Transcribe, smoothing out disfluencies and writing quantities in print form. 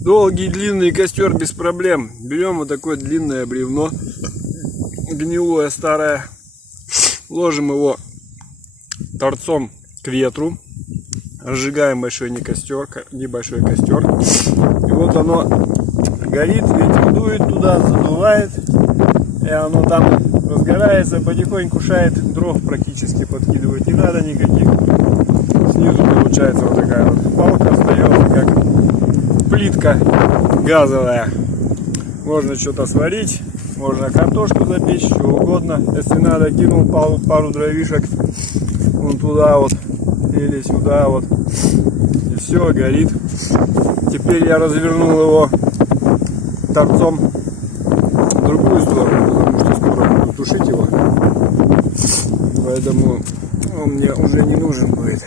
Долгий длинный костер без проблем. Берем вот такое длинное бревно, гнилое, старое, ложим его торцом к ветру, разжигаем небольшой костер, и вот оно горит, ветер дует туда, задувает, и оно там разгорается, потихоньку шает, дров практически подкидывать не надо никаких. Снизу получается вот такая вот палка, остается как плитка газовая. Можно что-то сварить, можно картошку запечь, что угодно. Если надо, кинул пару дровишек вон туда вот или сюда вот, и все, горит. Теперь я развернул его торцом в другую сторону, потому что скоро буду тушить его, поэтому он мне уже не нужен будет.